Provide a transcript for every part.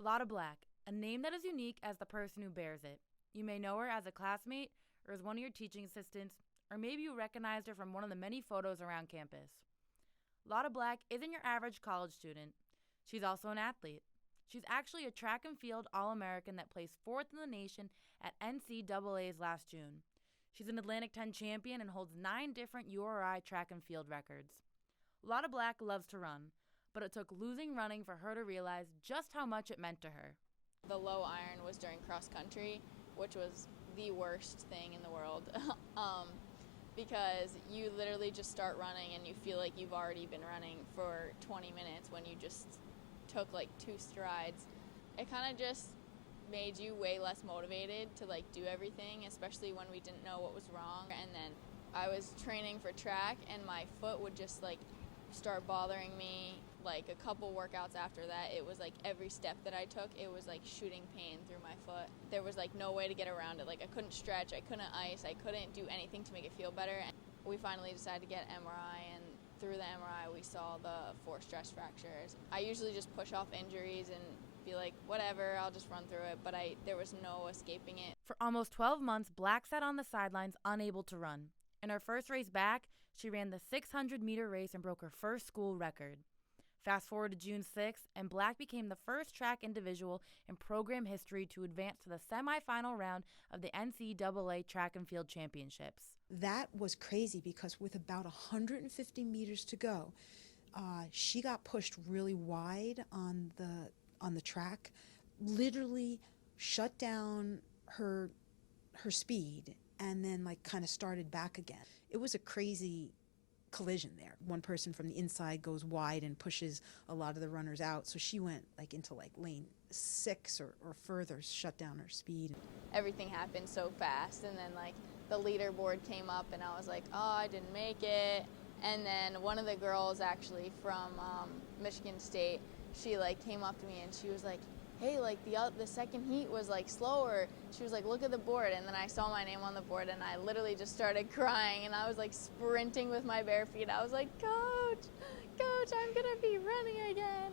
Lotte Black, a name that is unique as the person who bears it. You may know her as a classmate or as one of your teaching assistants, or maybe you recognized her from one of the many photos around campus. Lotte Black isn't your average college student. She's also an athlete. She's actually a track and field All-American that placed fourth in the nation at NCAA's last June. She's an Atlantic 10 champion and holds 9 different URI track and field records. Lotte Black loves to run, but it took losing running for her to realize just how much it meant to her. The low iron was during cross country, which was the worst thing in the world because you literally just start running and you feel like you've already been running for 20 minutes when you just took like 2 strides. It kind of just made you way less motivated to like do everything, especially when we didn't know what was wrong. And then I was training for track and my foot would just like start bothering me. Like a couple workouts after that, it was like every step that I took, it was like shooting pain through my foot. There was like no way to get around it. Like I couldn't stretch, I couldn't ice, I couldn't do anything to make it feel better. And we finally decided to get MRI, and through the MRI we saw the 4 stress fractures. I usually just push off injuries and be like, whatever, I'll just run through it, but there was no escaping it. For almost 12 months, Black sat on the sidelines unable to run. In her first race back, she ran the 600-meter race and broke her first school record. Fast forward to June 6th, and Black became the first track individual in program history to advance to the semifinal round of the NCAA Track and Field Championships. That was crazy because with about 150 meters to go, she got pushed really wide on the track, literally shut down her speed, and then like kind of started back again. It was a crazy collision there. One person from the inside goes wide and pushes a lot of the runners out, so she went like into like lane 6 or further, shut down her speed. Everything happened so fast, and then like the leaderboard came up and I was like, oh, I didn't make it. And then one of the girls actually from Michigan State, she like came up to me and she was like, hey, like the second heat was like slower. She was like, look at the board. And then I saw my name on the board and I literally just started crying, and I was like sprinting with my bare feet. I was like, Coach, I'm gonna be running again.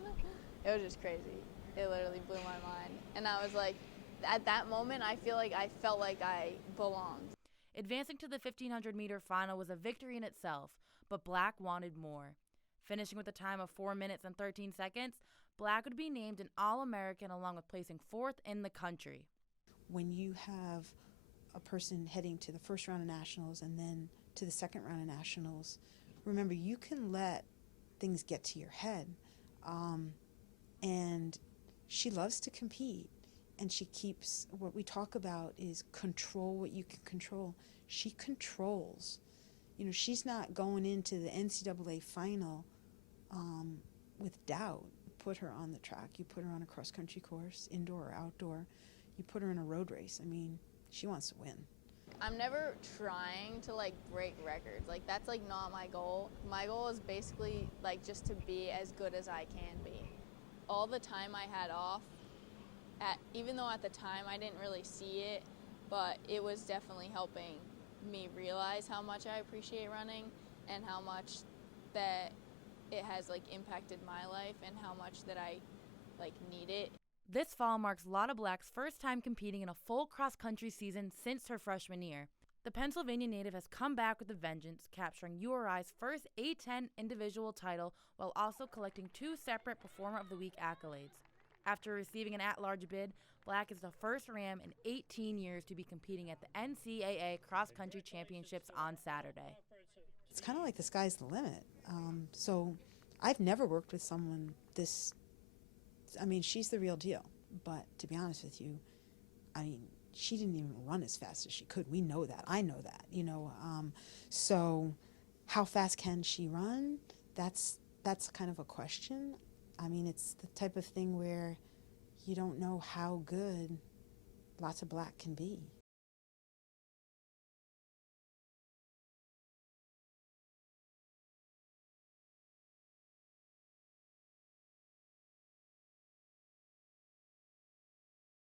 It was just crazy. It literally blew my mind. And I was like, at that moment, I felt like I belonged. Advancing to the 1,500-meter final was a victory in itself, but Black wanted more. Finishing with a time of 4 minutes and 13 seconds, Black would be named an All-American along with placing 4th in the country. When you have a person heading to the first round of nationals and then to the second round of nationals, remember, you can let things get to your head. And she loves to compete, and she keeps, what we talk about is control what you can control. She controls. You know, she's not going into the NCAA final with doubt. You put her on the track, you put her on a cross-country course, indoor or outdoor, you put her in a road race. I mean, she wants to win. I'm never trying to like break records. Like that's like not my goal. My goal is basically like just to be as good as I can be. All the time I had off, even though at the time I didn't really see it, but it was definitely helping me realize how much I appreciate running and how much that it has like impacted my life and how much that I like need it. This fall marks Lotte Black's first time competing in a full cross-country season since her freshman year. The Pennsylvania native has come back with a vengeance, capturing URI's first A10 individual title while also collecting 2 separate Performer of the Week accolades. After receiving an at-large bid, Black is the first Ram in 18 years to be competing at the NCAA Cross Country Championships on Saturday. It's kind of like the sky's the limit. So I've never worked with someone this, I mean, she's the real deal. But to be honest with you, I mean, she didn't even run as fast as she could. We know that. I know that, you know. So how fast can she run? That's kind of a question. I mean, it's the type of thing where you don't know how good Lotte Black can be.